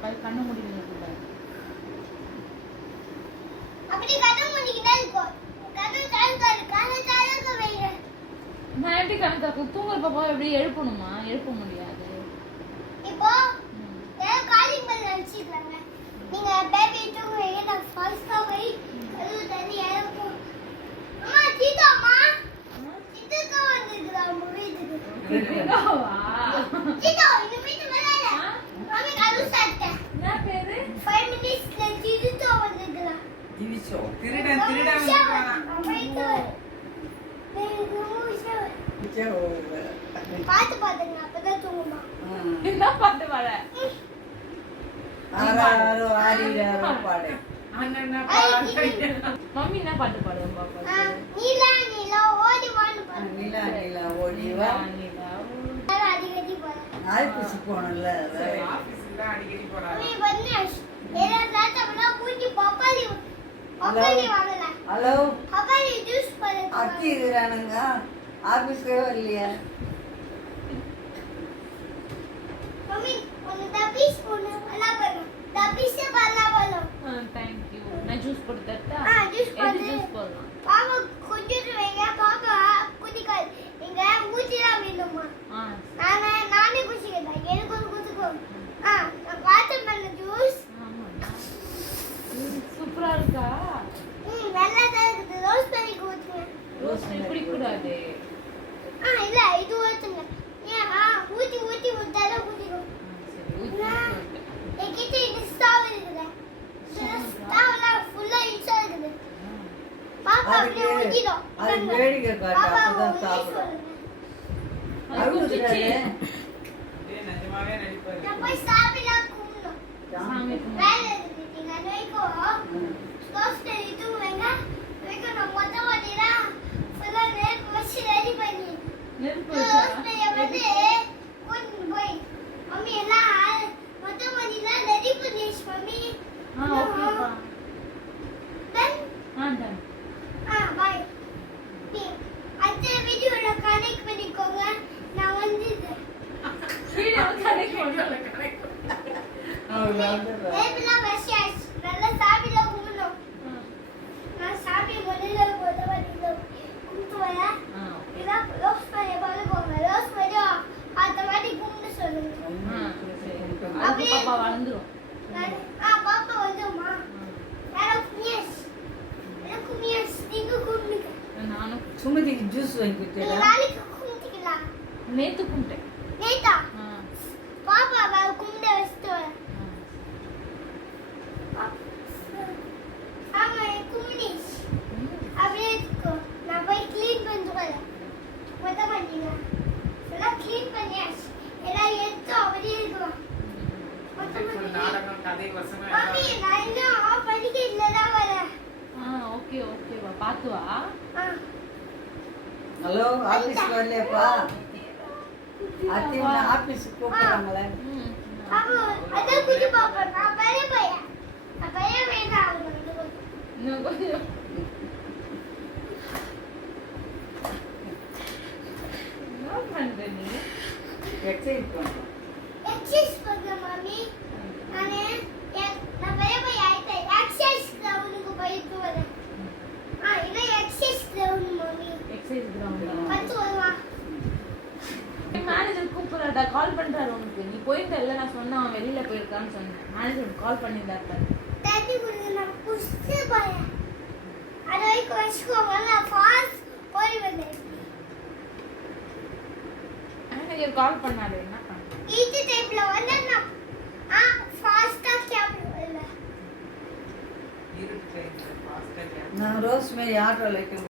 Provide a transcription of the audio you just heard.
பாப்பா கண்ணு மூடிடுங்க கூட. அப்படி கண்ணு மூடிக்கிட்டே இருக்கோ. கண்ணு தாழ்க்க வைங்க. நான் எப்படி கண்ணு தாக்கும்? தூங்குற பாப்பா எப்படி எழுப்பணுமா? எழுப்ப முடியாது. இப்போ காலிங் பெல் அடிச்சிடுறாங்க. நீங்க பேபி தூங்குறீங்க, நான் ஃபாஸ்டா போய் கதவு தண்ணி எழுப்பும். அம்மா சீதாம்மா சீதா வந்துருக்குதா உங்க வீட்டுக்கு? சீதாவா? சீதா இந்த வீட்டு மேல மாமி கதவு சாத்த. என்ன பேரு? 5 மினிட்ஸ்ல சீதா வந்துருக்குதா? திவிச்சோ திருடன் வந்துட்டானா? பாத்து பாத்துங்க அப்பதான் தூங்குமா. என்ன பாட்டு பாட? ஆறாரோ ஆரிராரோ பாடு. அண்ணா பாடு. மம்மி என்ன பாட்டு பாடுவோம் பாப்பா? நீலா நீலா ஓடி வான்னு பாடு. நிலா நிலா ஓடி வா. அடிக்கடி போறேன். ஆபீஸ் போனல ஆபீஸ்ல அடிக்கடி போறாங்க. நீ வந்து ஏதா சாப்பிட்டா பூஞ்சி பப்பாளி வாங்கல. ஹலோ பப்பாளி ஜூஸ் போடு. அத்தி இருக்கிறானுங்க ஆபீஸ்க்கே வரலையா? மம்மி ஒன்னு டபீஸ் போடு நல்லா பண்ணு. டபீஸ் நல்லா பண்ணு. Thank you. நான் ஜூஸ் போட்டு தரட்டா? ஜூஸ் எது போடு. ஜூஸ் போடலாம்? பாப்பா கொஞ்சம் வைங்க. பாப்பா குடிக்காது. நீங்க ஊத்திலாம் வேணுமா? நானே குடிக்கிறேன். எனக்கு ஒரு குடிக்கோ. நான் வாட்டர் மெலன் ஜூஸ். ஆமா. சூப்பரா இருக்கா? நல்லா தான் இருக்குது. ரோஸ் பெரி ஊத்துங்க. ரோஸ் இப்படி கூடாது. இல்ல இது ஊத்துங்க. ஏன் ஊத்தி ஊத்தால குடிக்கும். சரி ஊத்தி. என்கிட்ட இது ஸ்டாவ் இருக்குது. ஸ்டாவ்ல ஃபுல்லா இன்சா இருக்குது. பாப்பா அப்படியே ஊத்திடும். அது வேடிக்கை காட்டு அப்பதான் சாப்பிடும். அழுகுறானே. ஏய் நிஜமாவே நடிப்பாரு. நான் போய் சாப்பிடா கும்பிடணும். சாமி கும்பிடு. வேலை இருக்குது. நீங்க நோய்க்கோ ரோஸ் பெரி இது வைங்க. வைக்க நான் மொத்த வாட்டினா ஃபுல்லா நெருப்பு வச்சு ரெடி பண்ணி நெருப்பு ரோஸ் வச்சா? பெரிய வந்து கொண்டு போய் மம்மி எல்லாம் மொத்த வாட்டிலாம் ரெடி பண்ணிச்சு மம்மி. ஓகேப்பா. தென் டன். பாய். நீ அடுத்த வீடியோல கனெக்ட் பண்ணிக்கோங்க. நான் வந்துட்டேன். வீடியோ கனெக்ட் பண்ணு. நெருப்புலாம் வச்சாச்சு. நல்லா சாப்பிடா கும்பிடணும். நான் சாப்பிட முதல்ல மொத்த வாட்டிலாம் கும்பிட்டு வரேன். இதான் ரோஸ் பெரிய பாருங்க. ரோஸ் பெரிய அடுத்த வாட்டி கும்பிட்டு சொல்லுங்க. அது பாப்பா வளர்ந்துரும். பாப்பா வந்துமா? எனக்கு மியஸ் நீங்க கும்பிடுங்க. நானும் சுமதிக்கு ஜூஸ் வாங்கி நீங்க கொடுத்தா நாளைக்கு கும்பிட்டுக்கலாம். நேத்து கும்பிட்டேன். நேத்தா பாப்பா கும்பிட வச்சுட்டு வரேன். ஆமா கும்பிடிஸ் அப்படியே இருக்கோ. நான் போய் கிளீன் பண்ணிட்டு வரேன். மொத்த பண்ணீங்க எல்லாம் கிளீன் பண்ணியாச்சு. எல்லாம் எடுத்து அப்படியே இருக்குவா. ஒரு நாடகம் கதை வசனம் மம்மி நான் இன்னும் படிக்க இல்லதான் வரேன். ஓகே ஓகேவா பாத்து வா. ஹலோ ஆபீஸ் வரலையாப்பா? அத்தி ஆபீஸ்க்கு கூப்பிடுறாங்களே. அப்போ அதான் குட்டி பாப்பா. நான் பெரிய பையன். நான் பெரிய பையன் தான் ஆகணும். இன்னும் கொஞ்சம். என்ன பண்ற நீ? எக்ஸசைஸ் பண்ணுறோம். எக்ஸசைஸ் பண்ற மம்மி. நான் பெரிய பையன் ஆயிட்டேன். எக்ஸசைஸ் கிரவுண்டுக்கு போயிட்டு வரேன். இது எக்ஸசைஸ் கிரவுண்ட் மம்மி. எக்ஸசைஸ் கிரவுண்டா? பத்து வருவா. மேனேஜர் கூப்பிடுறாடா, கால் பண்றாரு உனக்கு. நீ போயிருந்தல்ல, நான் சொன்னேன் அவன் வெளியில போயிருக்கான்னு சொன்னேன். மேனேஜர் கால் பண்ணியிருந்தாரு. தண்ணி குடிக்க நான் குடிச்சு போறேன். அது வரைக்கும் வச்சுக்கோங்க. நான் ஃபாஸ்ட் ஓடி வந்தேன். மேனேஜர் கால் பண்ணாரு. என்ன பண்ண? ஈச்சி டைப்ல வந்து நான் ஃபாஸ்டா கேப்ல இருட்டு ஃபாஸ்டா நான் ரோஸ் மேரி ஆட்டோல